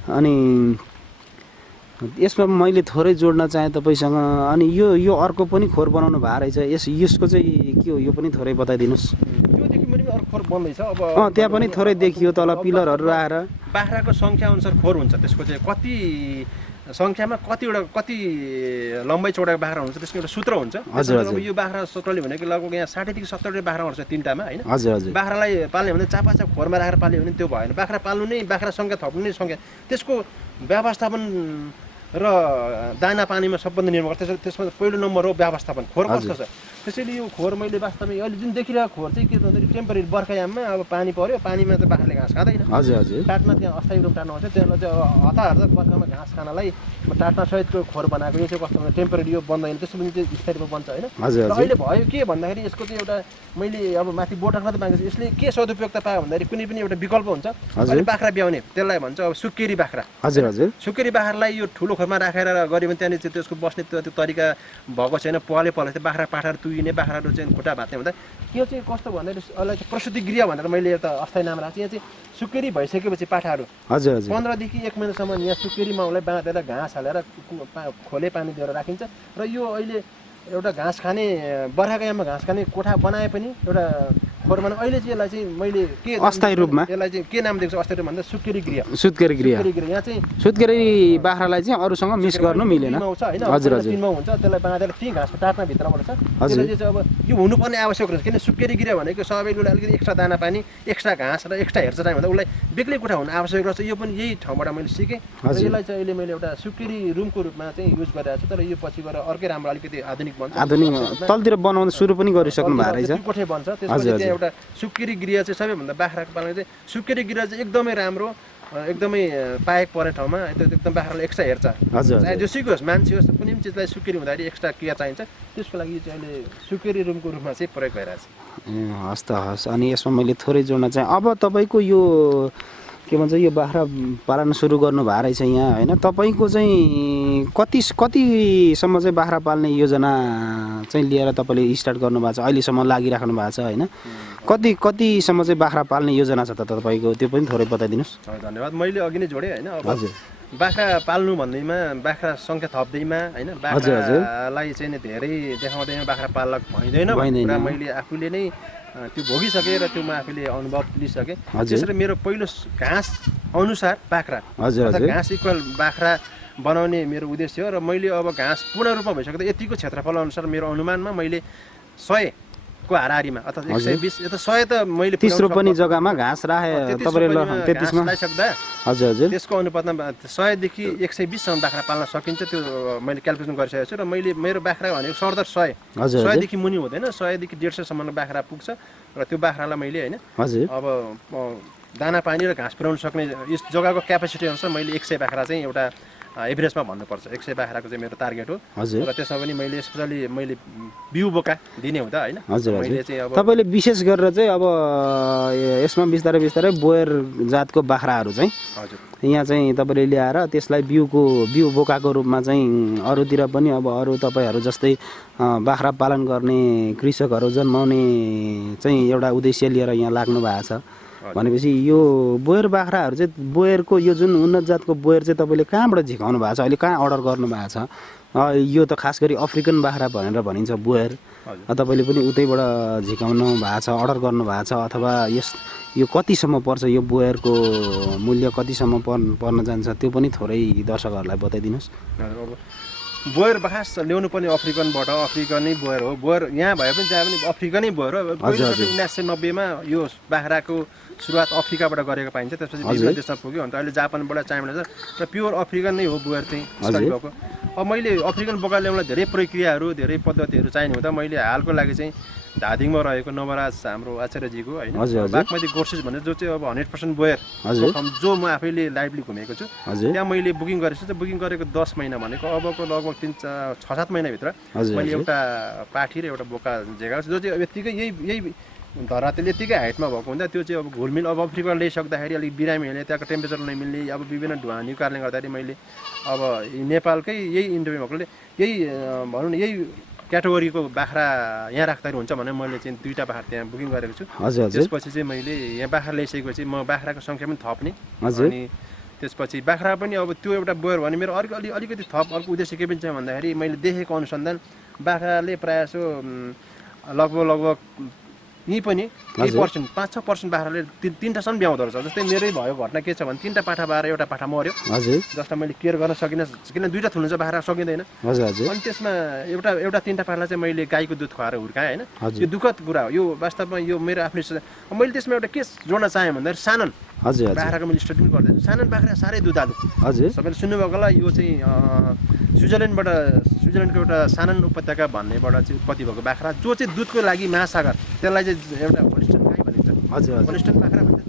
अनि यसमा मैले थोरै जोड्न चाहेँ तपाईँसँग अनि यो अर्को पनि खोर बनाउनु भएको रहेछ यसको चाहिँ के हो यो पनि थोरै बताइदिनुहोस् योदेखि मैले अर्को खोर बन्दैछ अब त्यहाँ पनि थोरै देखियो तल पिलरहरू राखेर बाख्राको सङ्ख्या अनुसार खोर हुन्छ त्यसको चाहिँ कति सङ्ख्यामा कति लम्बाइ चौडाइ बाख्रा हुन्छ त्यसको एउटा सूत्र हुन्छ अब यो बाख्रा सूत्रले भनेको लगभग यहाँ 60 देखि 70 बाख्राहरू छ तिनटामा होइन हजुर बाख्रालाई पाल्ने भने चापाचाप खोरमा राखेर पाल्यो भने त्यो भएन बाख्रा पाल्नु नै बाख्रा सङ्ख्या थप्नु नै सङ्ख्या त्यसको व्यवस्थापन र दाना पानीमा सबभन्दा निर्भर गर्छ त्यसमा पहिलो नम्बर हो व्यवस्थापन खोर कस्तो छ त्यसैले यो खोर मैले वास्तवमा अहिले जुन देखिरहेको खोर चाहिँ के भन्दाखेरि टेम्परेरी बर्खायाममा अब पानी पर्यो पानीमा त बाख्राले घाँस खाँदैन हजुर टाट्न त्यहाँ अस्थायी रूप टाट्नु हुन्छ त्यसलाई चाहिँ हतार बर्खामा घाँस खानलाई टाट्न सहितको खोर बनाएको यो चाहिँ कस्तो भने टेम्परेरी यो बन्दैन त्यसो भने चाहिँ स्थायी रूपमा बन्छ होइन र अहिले भयो के भन्दाखेरि यसको चाहिँ एउटा मैले अब माथि बोटक मात्रै मागेको छु यसले के सदुपयोगता पायो भन्दाखेरि कुनै पनि एउटा विकल्प हुन्छ अहिले बाख्रा ब्याउने त्यसलाई भन्छ अब सुकेरी बाख्रा हजुर सुकेरी बाख्रालाई यो ठुलो खोरमा राखेर गऱ्यो भने त्यहाँनिर चाहिँ त्यसको बस्ने त्यो तरिका भएको छैन पले त्यो बाख्रा पाठाहरू तुइने बाख्राहरू चाहिँ खुट्टा भाँच्ने हुँदा यो चाहिँ कस्तो भन्दाखेरि यसलाई चाहिँ प्रसुति गृह भनेर मैले एउटा अस्थायी नाम राखेको छु यहाँ चाहिँ सुकेरी भइसकेपछि पाठाहरू हजुर 15 देखि 1 महिनासम्म यहाँ सुकेरी माउलाई बाँधेर घाँस हालेर खोले पानी दिएर राखिन्छ र यो अहिले एउटा घाँस खाने बर्खाको याममा घाँस खाने कोठा बनाए पनि एउटा खोरमा अहिले चाहिँ यसलाई चाहिँ मैले के अस्थायी रूपमा यसलाई चाहिँ के नाम दिएको छु अस्थायी रूप भन्दा सुत्केरी गृह यहाँ चाहिँ सुत्केरी बाख्रालाई चाहिँ अरूसँग मिक्स गर्नु मिलेन हजुर तिनमा हुन्छ त्यसलाई बाँधेर त्यही घाँसको टाट्ना भित्रबाट छ त्यसले चाहिँ अब यो हुनुपर्ने आवश्यक रहेछ किन सुत्केरी गृह भनेको सबैले अलिकति एक्स्ट्रा दाना पानी एक्स्ट्रा घाँस र एक्स्ट्रा हेरचाह भन्दा उसलाई बेग्लै कोठा हुनु आवश्यक रहेछ यो पनि यही ठाउँबाट मैले सिकेँ यसलाई चाहिँ अहिले मैले एउटा सुत्केरी रुमको रूपमा चाहिँ युज गरिरहेको छु तर यो पछि गएर अर्कै राम्रो अलिकति आधुनिक तलतिर बनाउन सुरु पनि गरिसक्नु भएको रहेछ कोठे बन्छ त्यसपछि त्यहाँ एउटा सुकेरी गृह चाहिँ सबैभन्दा बाख्राको पालन चाहिँ सुकेरी गृह चाहिँ एकदमै राम्रो एकदमै पाएक परे ठाउँमा एकदम बाख्रालाई एक्स्ट्रा हेरचाह चाहे जोसुकै होस् मान्छे होस् कुनै पनि चिजलाई सुकेरी हुँदाखेरि एक्स्ट्रा केयर चाहिन्छ त्यसको लागि चाहिँ अहिले सुकेरी रुमको रूपमा चाहिँ प्रयोग भइरहेछ हस् त हस् अनि यसमा मैले थोरै जोड्न चाहेँ अब तपाईँको यो के भन्छ यो बाख्रा पालन सुरु गर्नु भएको रहेछ यहाँ होइन तपाईँको चाहिँ कतिसम्म चाहिँ बाख्रा पाल्ने योजना चाहिँ लिएर तपाईँले स्टार्ट गर्नुभएको छ अहिलेसम्म लागिराख्नु भएको छ होइन कतिसम्म चाहिँ बाख्रा पाल्ने योजना छ त तपाईँको त्यो पनि थोरै बताइदिनुहोस् धन्यवाद मैले अघि नै जोडेँ होइन अब बाख्रा पाल्नु भन्दैमा बाख्रा सङ्ख्या थप्दैमा होइन बाख्रालाई चाहिँ धेरै देखाउँदैमा बाख्रा पाल्न भइँदैन कुरा मैले आफूले नै त्यो भोगिसकेँ र त्यो म आफूले अनुभव लिइसकेँ त्यसरी मेरो पहिलो घाँस अनुसार बाख्रा घाँस इक्वल बाख्रा बनाउने मेरो उद्देश्य हो र मैले अब घाँस पूर्ण रूपमा भइसक्दा यतिको क्षेत्रफल अनुसार मेरो अनुमानमा मैले 100 को हाराहारीमा अथवा 120 यता 100 त मैले तेस्रो पनि जग्गामा घाँस राखे तपाईँले 33 मा लगाइसक्दा हजुर हजुर त्यसको अनुपातमा 100 देखि 120 सम्म बाख्रा पाल्न सकिन्छ त्यो मैले क्याल्कुलेसन गरिसकेको छु र मैले मेरो बाख्रा भनेको सरदर 100 100 देखि मुनि हुँदैन 100 देखि 150 सम्मको बाख्रा पुग्छ र त्यो बाख्रालाई मैले हैन हजुर अब दाना पानी र घाँस पुर्याउन सक्ने यस जग्गाको क्यापेसिटी अनुसार मैले 100 बाख्रा चाहिँ एउटा एभरेजमा भन्नुपर्छ 100 बाख्राको चाहिँ मेरो टार्गेट हो र त्यसमा पनि मैले स्पेशली मैले बिउ बोका दिने हुँदा हैन मैले चाहिँ अब तपाईले विशेष गरेर चाहिँ अब यसमा बिस्तारै बिस्तारै बोयर जातको बाख्राहरू चाहिँ हजुर यहाँ चाहिँ तपाईले ल्याएर त्यसलाई बिउ बोकाको रूपमा चाहिँ अरूतिर पनि अब अरू तपाईहरु जस्तै बाख्रा पालन गर्ने कृषकहरू जन्माउने चाहिँ एउटा उद्देश्य लिएर यहाँ लाग्नु भएको छ भनेपछि यो बोयर बाख्राहरू चाहिँ बोयरको यो जुन उन्नत जातको बोयर चाहिँ तपाईले कहाँबाट झिकाउनु भएको छ अहिले कहाँ अर्डर गर्नु भएको छ यो त खास गरी अफ्रिकन बाख्रा भनेर भनिन्छ बोयर तपाईले पनि उतैबाट झिकाउनु भएको छ अर्डर गर्नु भएको छ अथवा यो कतिसम्म पर्छ यो बोयरको मूल्य कतिसम्म पर्न जान्छ त्यो पनि थोरै दर्शकहरूलाई बताइदिनुस् बोयर बाख्रा ल्याउनु पनि अफ्रिकनबाट अफ्रिकनै बोयर हो बोयर यहाँ भए पनि जहाँ पनि अफ्रिकनै बोयर हो 1990 मा यो बाख्राको सुरुवात अफ्रिकाबाट गरेको पाइन्छ त्यसपछि विभिन्न देशमा पुग्यो अन्त अहिले जापानबाट चाइनाबाट र प्योर अफ्रिकन नै हो बोयर चाहिँ स्टडी भएको अब मैले अफ्रिकन बोका ल्याउनलाई धेरै प्रक्रियाहरू धेरै पद्धतिहरू चाहिने हुँदा मैले हालको लागि चाहिँ धादिङमा रहेको नवराज हाम्रो आचार्यजीको हैन बागमती गोर्सेस भन्ने जो चाहिँ अब 100% बोयर जो म आफैले लाइभली घुमेको छु त्यहाँ मैले बुकिङ गरेछु त बुकिङ गरेको 10 महिना भनेको अबको लगभग 6-7 महिना भित्र मैले एउटा पाठी र एउटा बोका झेगाएको छु जो चाहिँ यतिकै यही धरातल यतिकै हाइटमा भएको हुँदा त्यो चाहिँ अब घुलमिल अब अफ्रिका ल्याइसक्दाखेरि अलिक बिरामीहरूले त्यहाँको टेम्परेचर नमिल्ने अब विभिन्न ढुवानीको कारणले गर्दाखेरि मैले अब नेपालकै यही इन्टरभ्यू भएकोले यही भनौँ न यही क्याटेगोरीको बाख्रा यहाँ राख्दाखेरि हुन्छ भने मैले चाहिँ 2टा बाख्रा त्यहाँ बुकिङ गरेको छु त्यसपछि चाहिँ मैले यहाँ बाख्रा ल्याइसकेपछि म बाख्राको सङ्ख्या पनि थप्ने अनि त्यसपछि बाख्रा पनि अब त्यो एउटा बोयर भने मेरो अलिकति थप अर्को उद्देश्य के पनि छ भन्दाखेरि मैले देखेको अनुसन्धान बाख्राले प्रायः जसो लगभग यहीँ पनि 5-6% बाख्राले 3टासम्म ब्याउँदो रहेछ जस्तै मेरै भयो घटना के छ भने 3टा पाठा बाएर एउटा पाठा मर्यो जसलाई मैले केयर गर्न सकिनँ किन 2टा थुल्नु चाहिँ बाख्रा सकिँदैन अनि त्यसमा एउटा 3टा पाठालाई चाहिँ मैले गाईको दुध खुवाएर हुर्काएँ होइन यो दुःखद कुरा हो यो वास्तवमा यो मेरो आफ्नै मैले त्यसमा एउटा के जोड्न चाहेँ भन्दाखेरि सानन बाख्राको मैले स्टडी पनि गर्दैछु सानन बाख्रा साह्रै दुधालु सबैले सुन्नुभएको होला यो चाहिँ स्विजरल्यान्डको एउटा सानन उपत्यका भन्नेबाट चाहिँ उत्पत्ति भएको बाख्रा जो चाहिँ दुधको लागि महासागर त्यसलाई चाहिँ एउटा होलिस्टन गाई भनिन्छ होलिस्टन बाख्रा भन्छ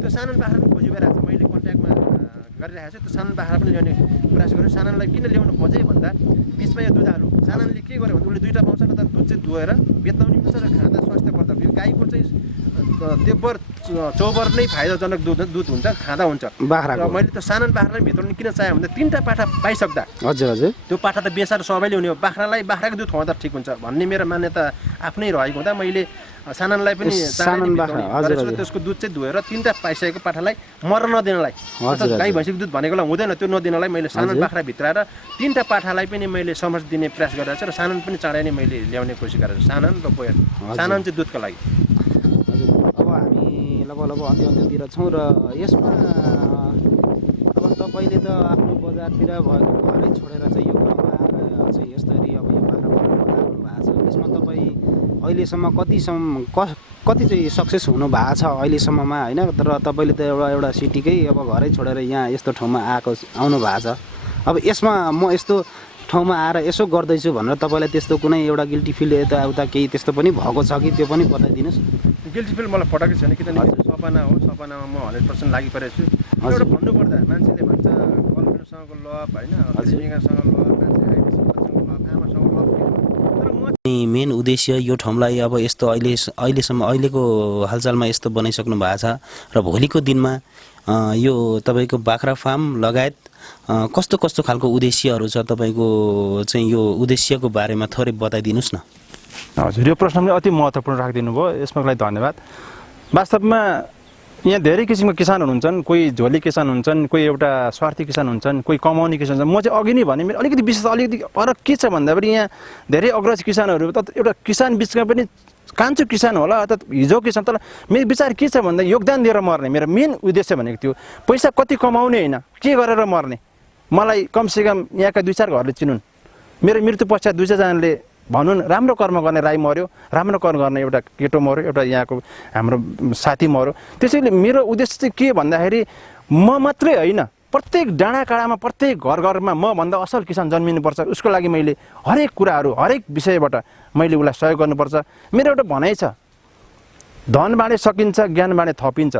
त्यो सानन बाख्रा पनि खोजी भइरहेको छ मैले कन्ट्याक्टमा गरिरहेको छु त्यो सानन बाख्रा पनि ल्याउने प्रयास गरेँ साननलाई किन ल्याउनु खोजेँ भन्दा बिचमा यो दुधालु साननले के गर्यो भने उसले 2टा पाउँछ र दुध चाहिँ दुहेर बेच्न पनि मिल्छ र खाँदा स्वास्थ्यवर्धक यो गाईको चाहिँ देब्बर चौबर नै फाइदाजनक दुध हुन्छ खाँदा हुन्छ बाख्रा मैले त सानन बाख्रालाई भित्राउनु किन चाहेँ भन्दा 3टा पाठा पाइसक्दा त्यो पाठा त बेसार सबैले हुने हो बाख्राको दुध खुवाउँदा ठिक हुन्छ भन्ने मेरो मान्यता आफ्नै रहेको हुँदा मैले साननलाई पनि त्यसको दुध चाहिँ धोएर 3टा पाइसकेको पाठालाई मर्न नदिनलाई गाई भैँसीको दुध भनेकोलाई हुँदैन त्यो नदिनलाई मैले सानन बाख्रा भित्राएर 3टा पाठालाई पनि मैले समझ दिने प्रयास गरेर छु र सानन पनि चाँडै नै मैले ल्याउने कोसिस गरेको छु सानन र बोयर सानन चाहिँ दुधको लागि अब हामी लगभग अन्त्यतिर छौँ र यसमा अब तपाईँले त आफ्नो बजारतिर भएको घरै छोडेर चाहिँ यो गाउँमा आएर चाहिँ यसरी अब यो बाख्रा पालन लाग्नु भएको छ यसमा तपाईँ अहिलेसम्म कति चाहिँ सक्सेस हुनु भएको छ अहिलेसम्ममा होइन तर तपाईँले त एउटा सिटीकै अब घरै छोडेर यहाँ यस्तो ठाउँमा आउनु भएको छ अब यसमा म यस्तो ठाउँमा आएर यसो गर्दैछु भनेर तपाईँलाई त्यस्तो कुनै एउटा गिल्टी फिल यताउता केही त्यस्तो पनि भएको छ कि त्यो पनि बताइदिनुहोस् गिल्टी फिल मलाई पटाएको छैन किनभने सपना हो सपनामा म 100% लागिपरेको छु एउटा भन्नुपर्दा मान्छेले भन्छ गर्लफ्रेन्डसँगको लभ होइन प्रेमिकासँग लभ मेन उद्देश्य यो ठाउँलाई अब यस्तो अहिलेको हालचालमा यस्तो बनाइसक्नु भएको छ र भोलिको दिनमा यो तपाईँको बाख्रा फार्म लगायत कस्तो कस्तो खालको उद्देश्यहरू छ तपाईँको चाहिँ यो उद्देश्यको बारेमा थोरै बताइदिनुहोस् न हजुर यो प्रश्न पनि अति महत्त्वपूर्ण राखिदिनु भयो यसको लागि धन्यवाद वास्तवमा यहाँ धेरै किसिमका किसान हुन्छन् कोही झोली किसान हुन्छन् कोही एउटा स्वार्थी किसान हुन्छन् कोही कमाउने किसान हुन्छन् म चाहिँ अघि नै भने मेरो अलिकति विशेष अलिकति फरक के छ भन्दाखेरि यहाँ धेरै अग्रज किसानहरू त एउटा किसान बिचमा पनि कान्छो किसान होला अर्थात् हिजो किसान तर मेरो विचार के छ भन्दा योगदान दिएर मर्ने मेरो मेन उद्देश्य भनेको थियो पैसा कति कमाउने होइन के गरेर मर्ने मलाई कमसेकम यहाँका 2-4 घरले चिनुन् मेरो मृत्यु पश्चात 2-4 जनाले भनौँ राम्रो कर्म गर्ने राई मर्यो, राम्रो कर्म गर्ने एउटा केटो मर्यो, एउटा यहाँको हाम्रो साथी मर्यो। त्यसैले मेरो उद्देश्य चाहिँ के भन्दाखेरि म मात्रै होइन, प्रत्येक डाँडा काँडामा प्रत्येक घरमा मभन्दा असल किसान जन्मिनुपर्छ। उसको लागि मैले हरेक कुराहरू हरेक विषयबाट मैले उसलाई सहयोग गर्नुपर्छ। मेरो एउटा भनाइ छ, धन बाँडे सकिन्छ, ज्ञान बाँडे थपिन्छ।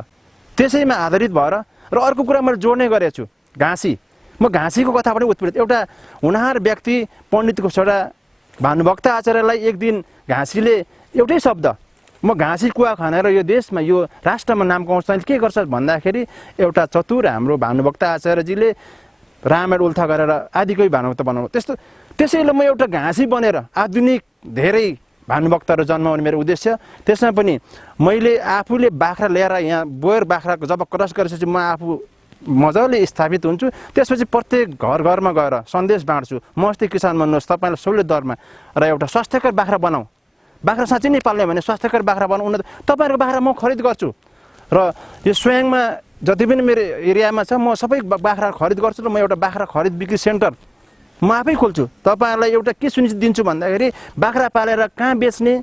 त्यसैमा आधारित भएर र अर्को कुरा मैले जोड्ने गरेको छु, घाँसी। म घाँसीको कथा पनि उत्प्रेरित, एउटा हुनहार व्यक्ति पण्डितको छोरा भानुभक्त आचार्यलाई एक दिन घाँसीले एउटै शब्द, म घाँसी कुवा खनेर यो देशमा यो राष्ट्रमा नाम कमाउँछ, के गर्छ भन्दाखेरि एउटा चतुर हाम्रो भानुभक्त आचार्यजीले रामायण उल्था गरेर आदिकै भानुभक्त बनाउनु। त्यसैले म एउटा घाँसी बनेर आधुनिक धेरै भानुभक्तहरू जन्माउने मेरो उद्देश्य। त्यसमा पनि मैले आफूले बाख्रा ल्याएर यहाँ बोयर बाख्राको जब क्रस गरेपछि म आफू मजाले स्थापित हुन्छु। त्यसपछि प्रत्येक घरमा गएर सन्देश बाँड्छु, म अस्ति किसान बन्नुहोस्, तपाईँलाई सहुलियत दरमा र एउटा स्वास्थ्यकर बाख्रा बनाऊ। बाख्रा साँच्चै नै पाल्ने भने स्वास्थ्यकर बाख्रा बनाउन तपाईँहरूको बाख्रा म खरिद गर्छु। र यो स्वयंमा जति पनि मेरो एरियामा छ म सबै बाख्रा खरिद गर्छु र म एउटा बाख्रा खरिद बिक्री सेन्टर म आफै खोल्छु। तपाईँहरूलाई एउटा के सुनिश्चित दिन्छु भन्दाखेरि बाख्रा पालेर कहाँ बेच्ने,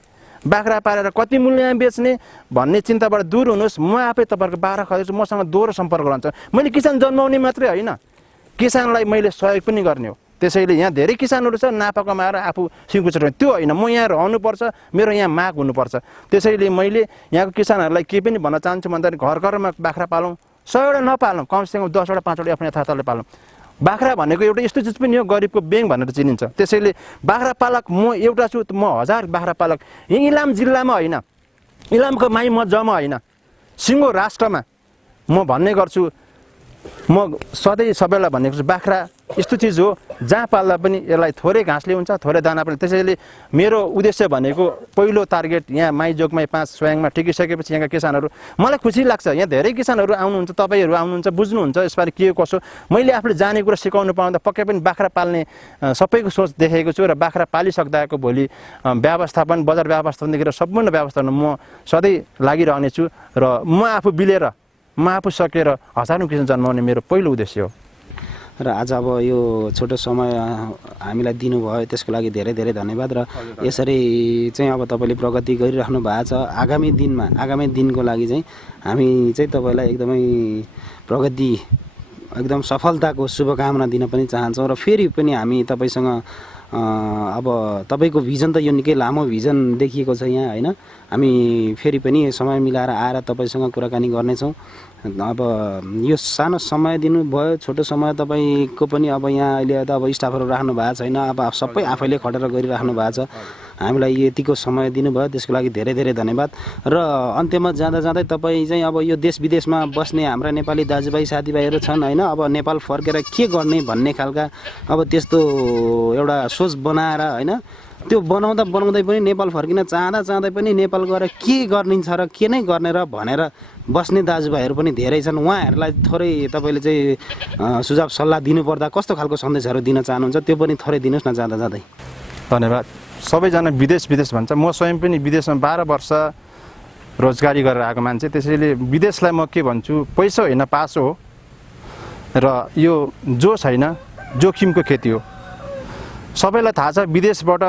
बाख्रा पालेर कति मूल्यमा बेच्ने भन्ने चिन्ताबाट दूर हुनुहोस्। म आफै तपाईँहरूको बाख्रा खरिद्छु, मसँग दोहोरो सम्पर्क रहन्छ। मैले किसान जन्माउने मात्रै होइन, किसानलाई मैले सहयोग पनि गर्ने हो। त्यसैले यहाँ धेरै किसानहरू छ नाफा कमाएर आफू सिङ्कुचेर, त्यो होइन, म यहाँ रहनुपर्छ, मेरो यहाँ माग हुनुपर्छ। त्यसैले मैले यहाँको किसानहरूलाई के पनि भन्न चाहन्छु भन्दाखेरि घरमा बाख्रा पालौँ, 100वटा नपालौँ, कमसेकम 10वटा 5वटा आफ्नो यथार्थले पालौँ। बाख्रा भनेको एउटा यस्तो चिज पनि हो, गरिबको बेङ भनेर चिनिन्छ। त्यसैले बाख्रा पालक म एउटा छु, म 1000 बाख्रा पालक यहीँ इलाम जिल्लामा होइन, इलामको माई म जमा होइन, सिङ्गो राष्ट्रमा म भन्ने गर्छु। म सधैँ सबैलाई भनेको छु, बाख्रा यस्तो चिज हो जहाँ पाल्दा पनि यसलाई थोरै घाँसले हुन्छ, थोरै दाना पनि। त्यसैले मेरो उद्देश्य भनेको पहिलो टार्गेट यहाँ माइजोगमा 5 स्वयंमा टिकिसकेपछि यहाँका किसानहरू, मलाई खुसी लाग्छ यहाँ धेरै किसानहरू आउनुहुन्छ, तपाईँहरू आउनुहुन्छ, बुझ्नुहुन्छ यसबारे के कसो। मैले आफूले जाने कुरा सिकाउनु पाउँदा पक्कै पनि बाख्रा पाल्ने सबैको सोच देखेको छु। र बाख्रा पालिसक्दाको भोलि व्यवस्थापन, बजार व्यवस्थापनदेखि सम्पूर्ण व्यवस्थापन म सधैँ लागिरहनेछु। र म आफू बिलेर, म आफू सकेर हजारौँ किसान जन्माउने मेरो पहिलो उद्देश्य हो। र आज अब यो छोटो समय हामीलाई दिनुभयो, त्यसको लागि धेरै धेरै धन्यवाद। र यसरी चाहिँ अब तपाईँले प्रगति गरिराख्नु भएको छ। आगामी दिनको लागि चाहिँ हामी चाहिँ तपाईँलाई एकदमै प्रगति, एकदम सफलताको शुभकामना दिन पनि चाहन्छौँ। र फेरि पनि हामी तपाईँसँग अब तपाईँको भिजन त यो निकै लामो भिजन देखिएको छ यहाँ होइन, हामी फेरि पनि समय मिलाएर आएर तपाईँसँग कुराकानी गर्नेछौँ। अब यो सानो समय दिनुभयो, छोटो समय तपाईँको पनि अब यहाँ अहिले त अब स्टाफहरू राख्नु भएको छैन, अब सबै आफैले खटेर गरिराख्नु भएको छ। हामीलाई यतिको समय दिनुभयो, त्यसको लागि धेरै धेरै धन्यवाद। र अन्त्यमा जाँदा जाँदै तपाईँ चाहिँ अब यो देश विदेशमा बस्ने हाम्रा नेपाली दाजुभाइ साथीभाइहरू छन् होइन, अब नेपाल फर्केर के गर्ने भन्ने खालका अब त्यस्तो एउटा सोच बनाएर होइन, त्यो बनाउँदै पनि नेपाल फर्किन चाहँदै पनि नेपाल गएर के गरिन्छ र के नै गर्ने र भनेर बस्ने दाजुभाइहरू पनि धेरै छन्। उहाँहरूलाई थोरै तपाईँले चाहिँ सुझाव सल्लाह दिनुपर्दा कस्तो खालको सन्देशहरू दिन चाहनुहुन्छ, त्यो पनि थोरै दिनुहोस् न जाँदा जाँदै। धन्यवाद। सबैजना विदेश भन्छ, म स्वयं पनि विदेशमा 12 वर्ष रोजगारी गरेर आएको मान्छे। त्यसैले विदेशलाई म के भन्छु, पैसा होइन पासो हो। र यो जोस होइन, जोखिमको खेती हो। सबैलाई थाहा छ विदेशबाट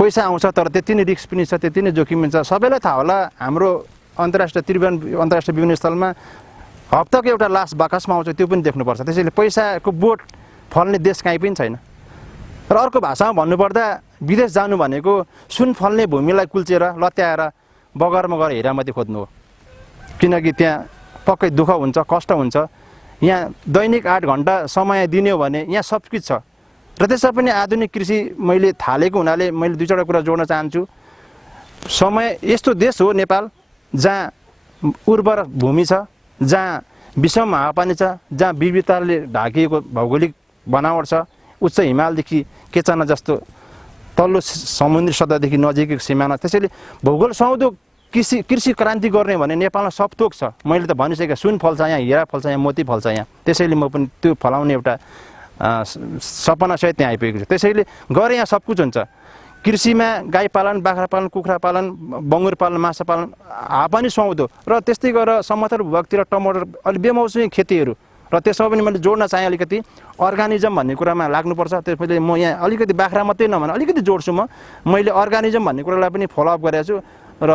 पैसा आउँछ, तर त्यति नै रिस्क पनि छ, त्यति नै जोखिम पनि छ। सबैलाई थाहा होला हाम्रो अन्तर्राष्ट्रिय विमानस्थलमा हप्ताको एउटा लास बाकसमा आउँछ, त्यो पनि देख्नुपर्छ। त्यसैले पैसाको बोट फल्ने देश कहीँ पनि छैन। र अर्को भाषामा भन्नुपर्दा विदेश जानु भनेको सुन फल्ने भूमिलाई कुल्चेर लत्याएर बगरमा गएर हिरामती खोज्नु हो। किनकि त्यहाँ पक्कै दुःख हुन्छ, कष्ट हुन्छ। यहाँ दैनिक 8 घन्टा समय दिने हो भने यहाँ सब किछ छ। र त्यसमा पनि आधुनिक कृषि मैले थालेको हुनाले मैले 2-4 कुरा जोड्न चाहन्छु। समय यस्तो देश हो नेपाल जहाँ उर्वर भूमि छ, जहाँ विषम हावापानी छ, जहाँ विविधताले ढाकिएको भौगोलिक बनावट छ। उच्च हिमालदेखि केचना जस्तो तल्लो समुद्री सतहदेखि नजिकैको सिमाना। त्यसैले भूगोल सुहाउँदो कृषि क्रान्ति गर्ने भने नेपालमा सब थोक छ। मैले त भनिसकेँ, सुन फल्छ यहाँ, हिरा फल्छ यहाँ, मोती फल्छ यहाँ। त्यसैले म पनि त्यो फलाउने एउटा सपनासहित त्यहाँ आइपुगेको छु। त्यसैले गएर यहाँ सब कुछ हुन्छ। कृषिमा गाई पालन, बाख्रा पालन, कुखुरा पालन, बङ्गुर पालन, माछा पालन, हावापानी सुहाउँदो। र त्यस्तै गरेर समतल भूभागतिर टमाटर अलि बेमौसमी खेतीहरू र त्यसमा पनि मैले जोड्न चाहेँ अलिकति अर्गानिजम भन्ने कुरामा लाग्नुपर्छ। त्यसैले म यहाँ अलिकति बाख्रा मात्रै नभन अलिकति जोड्छु मैले अर्गानिजम भन्ने कुरालाई पनि फलोअप गरेको छु र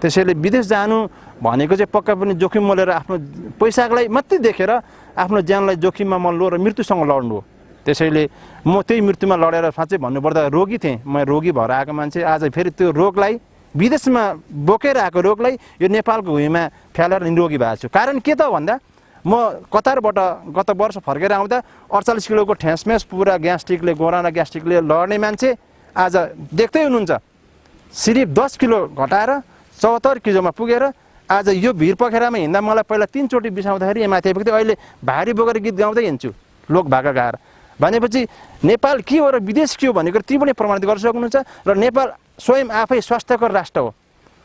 त्यसैले विदेश जानु भनेको चाहिँ पक्का पनि जोखिम मोलेर आफ्नो पैसालाई मात्रै देखेर आफ्नो ज्यानलाई जोखिममा मल्लो र मृत्युसँग लड्नु हो। त्यसैले म त्यही मृत्युमा लडेर साँच्चै भन्नुपर्दा रोगी थिएँ, म रोगी भएर आएको मान्छे आज फेरि त्यो रोगलाई विदेशमा बोकेर आएको रोगलाई यो नेपालको भुइँमा फ्यालेर निरोगी भएको छु। कारण के त भन्दा म कतारबाट गत वर्ष फर्केर आउँदा 48 किलोको ठेसमेस पुरा ग्यास्ट्रिकले गोराना ग्यास्ट्रिकले लड्ने मान्छे आज देख्दै हुनुहुन्छ सिर्फ 10 किलो घटाएर 74 किलोमा पुगेर आज यो भिर पखेरामा हिँड्दा मलाई पहिला 3 चोटि बिसाउँदाखेरि माथि आइपुग्थ्यो, अहिले भारी बोकेर गीत गाउँदै हिँड्छु लोक भाका गाएर। भनेपछि नेपाल के हो र विदेश के हो भनेको ती पनि प्रमाणित गर्न सक्नुहुन्छ। र नेपाल स्वयं आफै स्वास्थ्यकर राष्ट्र हो,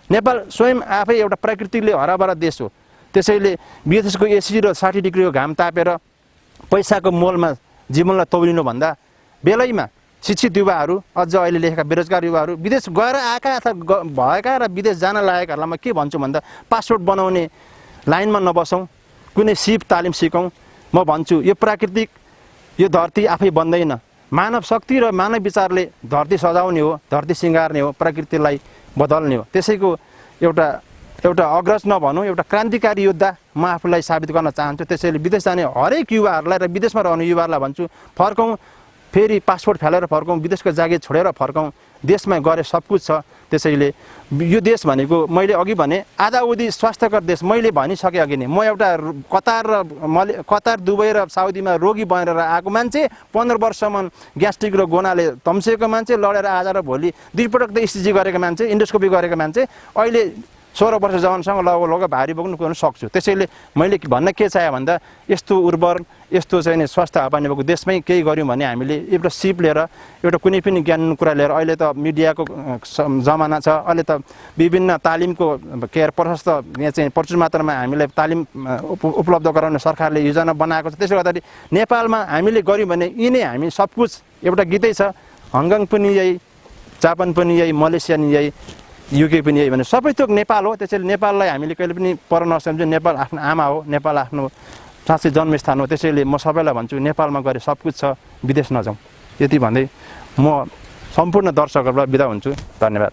नेपाल स्वयं आफै एउटा प्रकृतिले हराभरा देश हो। त्यसैले विदेशको एसी र 60 डिग्रीको घाम तापेर पैसाको मोलमा जीवनलाई तौलिनुभन्दा बेलैमा शिक्षित युवाहरू अझ अहिले लेखेका बेरोजगार युवाहरू विदेश गएर आएका अथवा भएका र विदेश जान लागेकाहरूलाई म के भन्छु भन्दा पासपोर्ट बनाउने लाइनमा नबसौँ, कुनै सिप तालिम सिकौँ। म भन्छु यो प्राकृतिक यो धरती आफै बन्दैन, मानव शक्ति र मानव विचारले धरती सजाउने हो, धरती सिँगार्ने हो, प्रकृतिलाई बदल्ने हो। त्यसैको एउटा अग्रज नभनौँ, एउटा क्रान्तिकारी योद्धा म आफूलाई साबित गर्न चाहन्छु। त्यसैले विदेश जाने हरेक युवाहरूलाई र विदेशमा रहने युवाहरूलाई भन्छु फर्कौँ, फेरि पासपोर्ट फालेर फर्कौँ, विदेशको जागिर छोडेर फर्कौँ। देशमा गरे सब कुछ छ। त्यसैले यो देश भनेको मैले अघि भने आधा उधी स्वास्थ्यकर देश मैले भनिसकेँ अघि नै। म एउटा कतार दुबई र साउदीमा रोगी बनेर आएको मान्छे, 15 वर्षसम्म ग्यास्ट्रिक र गोनाले तम्सिएको मान्छे, लडेर आज र भोलि 2 पटक त इसिजी गरेको मान्छे, इन्डोस्कोपी गरेको मान्छे, अहिले 16 वर्ष जवानसँग लगभग भारी बोक्नु कुर्नु सक्छु। त्यसैले मैले भन्न के चाहे भन्दा यस्तो उर्वर यस्तो चाहिँ स्वास्थ्य हावापानी भएको देशमै केही गऱ्यौँ भने हामीले एउटा सिप लिएर एउटा कुनै पनि ज्ञान कुरा लिएर अहिले त मिडियाको जमाना छ, अहिले त विभिन्न तालिमको केयर प्रशस्त यहाँ चाहिँ प्रचुर मात्रामा हामीलाई तालिम उपलब्ध गराउने सरकारले योजना बनाएको छ। त्यसले गर्दाखेरि नेपालमा हामीले गऱ्यौँ भने यिनै हामी सब कुछ एउटा गीतै छ, हङकङ पनि यही, जापान पनि यही, मलेसिया पनि यही, युके पनि यही भने सबै थोक नेपाल हो। त्यसैले नेपाललाई हामीले कहिले पनि पर नसम्झौँ। नेपाल आफ्नो आमा हो, नेपाल आफ्नो साँच्चै जन्मस्थान हो। त्यसैले म सबैलाई भन्छु नेपालमा गएर सब कुछ छ, विदेश नजाउँ। यति भन्दै म सम्पूर्ण दर्शकहरूलाई बिदा हुन्छु। धन्यवाद।